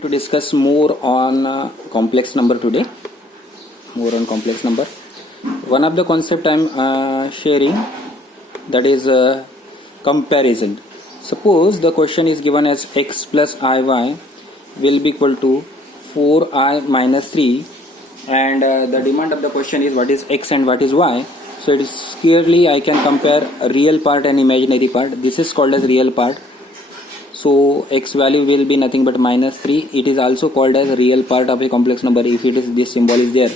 To discuss more on complex number today. More on complex number. One of the concept I'm sharing, that is comparison. Suppose the question is given as x plus iy will be equal to 4i minus 3, and the demand of the question is what is x and what is y. So it is clearly I can compare a real part and imaginary part. This is called as real part. So x value will be nothing but minus 3. It is also called as real part of a complex number if it is this symbol is there.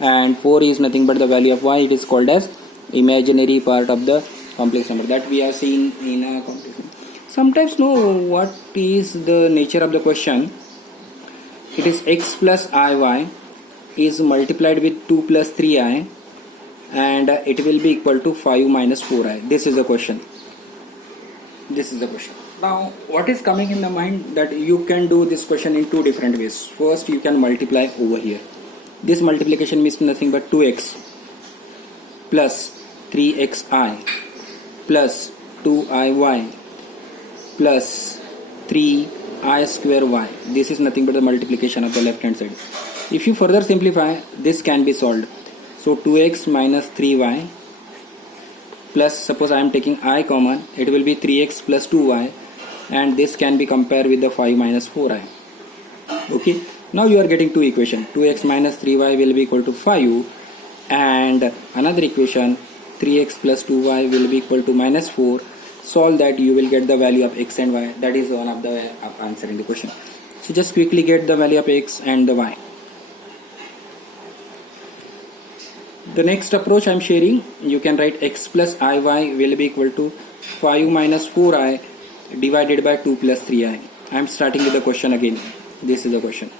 And 4 is nothing but the value of y. It is called as imaginary part of the complex number that we have seen in a complex number. Sometimes know what is the nature of the question. It is x plus iy is multiplied with 2 plus 3i, and it will be equal to 5 minus 4i. This is the question. This is the question. Now, what is coming in the mind that you can do this question in two different ways. First, you can multiply over here. This multiplication means nothing but 2x plus 3xi plus 2iy plus 3i square y. This is nothing but the multiplication of the left hand side. If you further simplify, this can be solved. So 2x minus 3y plus, suppose I am taking I common, it will be 3x plus 2y, and this can be compared with the 5 minus 4i. Okay, now you are getting two equations. 2x minus 3y will be equal to 5, and another equation 3x plus 2y will be equal to minus 4. Solve that, you will get the value of x and y. That is one of the way of answering the question. So just quickly get the value of x and the y. The next approach I am sharing, you can write x plus iy will be equal to 5 minus 4i divided by 2 plus 3i. I am starting with the question again. This is the question.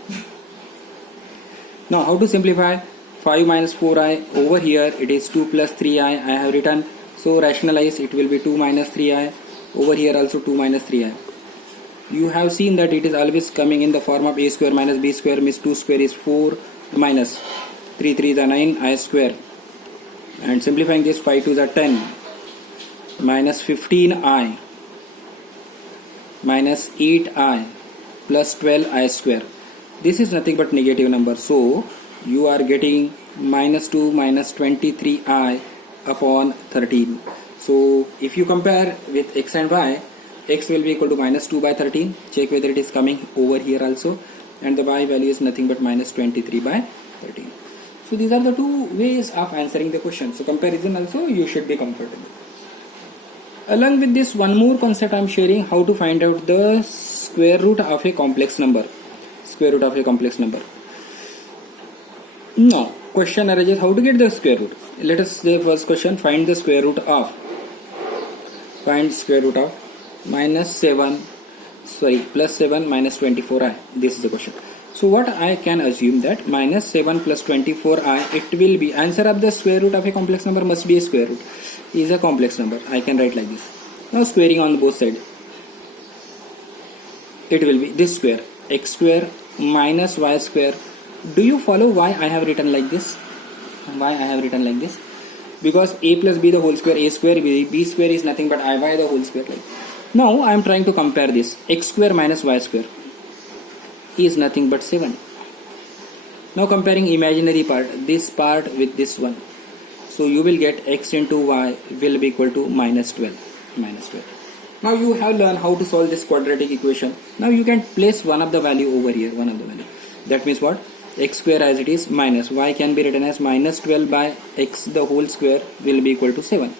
Now how to simplify 5 minus 4i? Over here it is 2 plus 3i I have written. So rationalize, it will be 2 minus 3i. Over here also 2 minus 3i. You have seen that it is always coming in the form of a square minus b square, means 2 square is 4 minus 3 3 is 9 I square, and simplifying this 5 2 is 10 minus 15i minus 8i plus 12i square. This is nothing but negative number, so you are getting minus 2 minus 23i upon 13. So if you compare with x and y, x will be equal to minus 2 by 13. Check whether it is coming over here also, and the y value is nothing but minus 23 by 13. So these are the two ways of answering the question. So comparison also you should be comfortable. Along with this, one more concept I am sharing, how to find out the square root of a complex number. Square root of a complex number. Now, question arises, how to get the square root. Let us say first question, find the square root of. Find square root of plus 7 minus 24i. This is the question. So what I can assume that minus 7 plus 24i, it will be answer of the square root of a complex number must be a square root. Is a complex number. I can write like this. Now squaring on both sides. It will be this square, x square minus y square. Do you follow why I have written like this? Why I have written like this? Because a plus b the whole square, a square b square is nothing but iy the whole square. Now I am trying to compare this. X square minus y square is nothing but 7. Now comparing imaginary part, this part with this one. So you will get x into y will be equal to minus 12. Minus 12. Now you have learned how to solve this quadratic equation. Now you can place one of the value over here. One of the value. That means what? X square as it is minus y can be written as minus 12 by x the whole square will be equal to 7.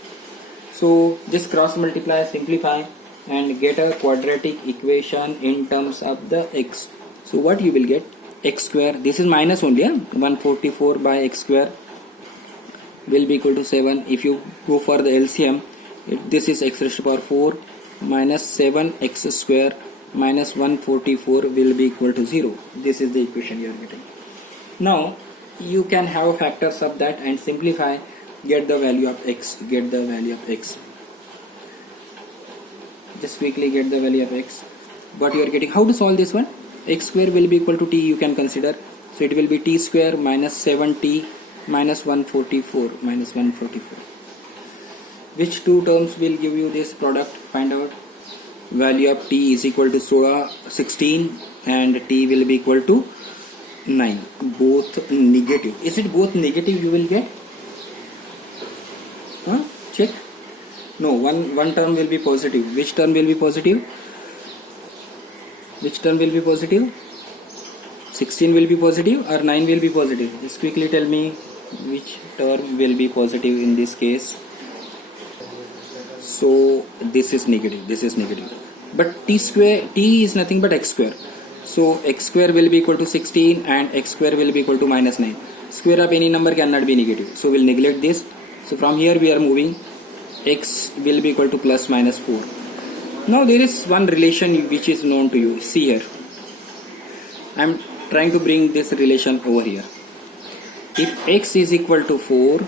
So just cross multiply, simplify, and get a quadratic equation in terms of the x. So what you will get? X square, this is minus only, 144 by x square will be equal to 7. If you go for the LCM, this is x raised to power 4 minus 7x square minus 144 will be equal to 0. This is the equation you are getting. Now you can have factors of that and simplify, get the value of x. Get the value of x. Just quickly get the value of x. What you are getting? How to solve this one? X square will be equal to t, you can consider. So it will be t square minus 7t minus 144 minus 144. Which two terms will give you this product? Find out. Value of t is equal to 16 and t will be equal to 9, both negative. Is it both negative you will get? Check. No, one term will be positive. Which term will be positive? Which term will be positive? 16 will be positive or 9 will be positive? Just quickly tell me which term will be positive in this case. So this is negative, this is negative. But t is nothing but x square. So x square will be equal to 16 and x square will be equal to minus 9. Square of any number cannot be negative. So we'll neglect this. So from here we are moving, x will be equal to plus minus 4. Now there is one relation which is known to you. See here. I am trying to bring this relation over here. If x is equal to 4,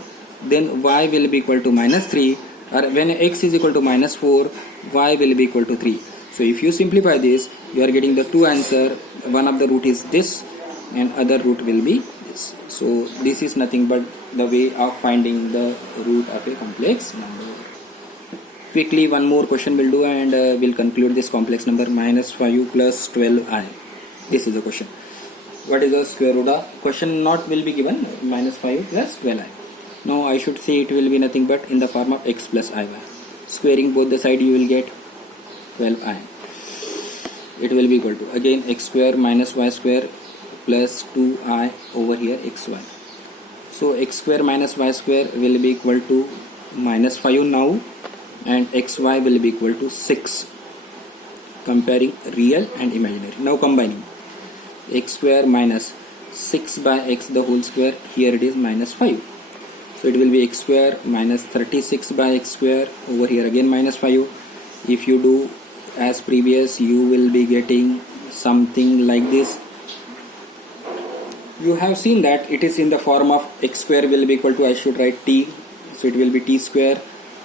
then y will be equal to minus 3. Or when x is equal to minus 4, y will be equal to 3. So if you simplify this, you are getting the two answer. One of the root is this and other root will be this. So this is nothing but the way of finding the root of a complex number. Quickly one more question will do and we'll conclude this complex number. Minus 5 plus 12i. This is the question. What is the square root of? Question not will be given. Minus 5 plus 12i. Now I should say it will be nothing but in the form of x plus iy. Squaring both the side you will get 12i. It will be equal to again x square minus y square plus 2i over here xy. So x square minus y square will be equal to minus 5 now and xy will be equal to 6. Comparing real and imaginary. Now combining x square minus 6 by x the whole square, here it is minus 5. So it will be x square minus 36 by x square, over here again minus 5. If you do as previous, you will be getting something like this. You have seen that it is in the form of x square will be equal to, I should write t. So it will be t square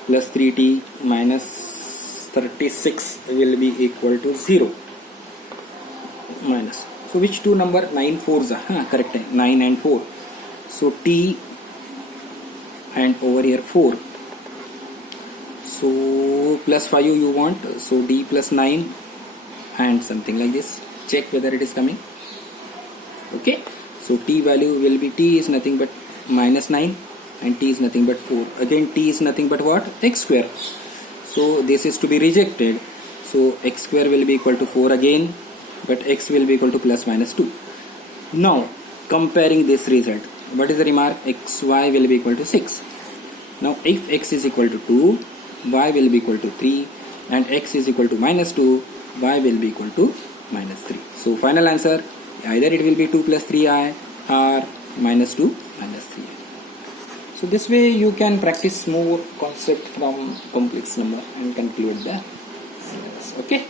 plus 3t minus 36 will be equal to 0. Minus. So which two number? 9 4s are correct. 9 and 4. So t and over here 4. So plus 5 you want. So d plus 9 and something like this. Check whether it is coming. Okay. So t value will be, t is nothing but minus 9 and t is nothing but 4. Again t is nothing but what? X square. So this is to be rejected. So x square will be equal to 4 again, but x will be equal to plus minus 2. Now comparing this result, what is the remark? xy will be equal to 6. Now if x is equal to 2, y will be equal to 3 and x is equal to minus 2, y will be equal to minus 3. So final answer, either it will be 2 plus 3i or minus 2 minus 3i. So this way you can practice more concept from complex number and conclude the syllabus. Okay.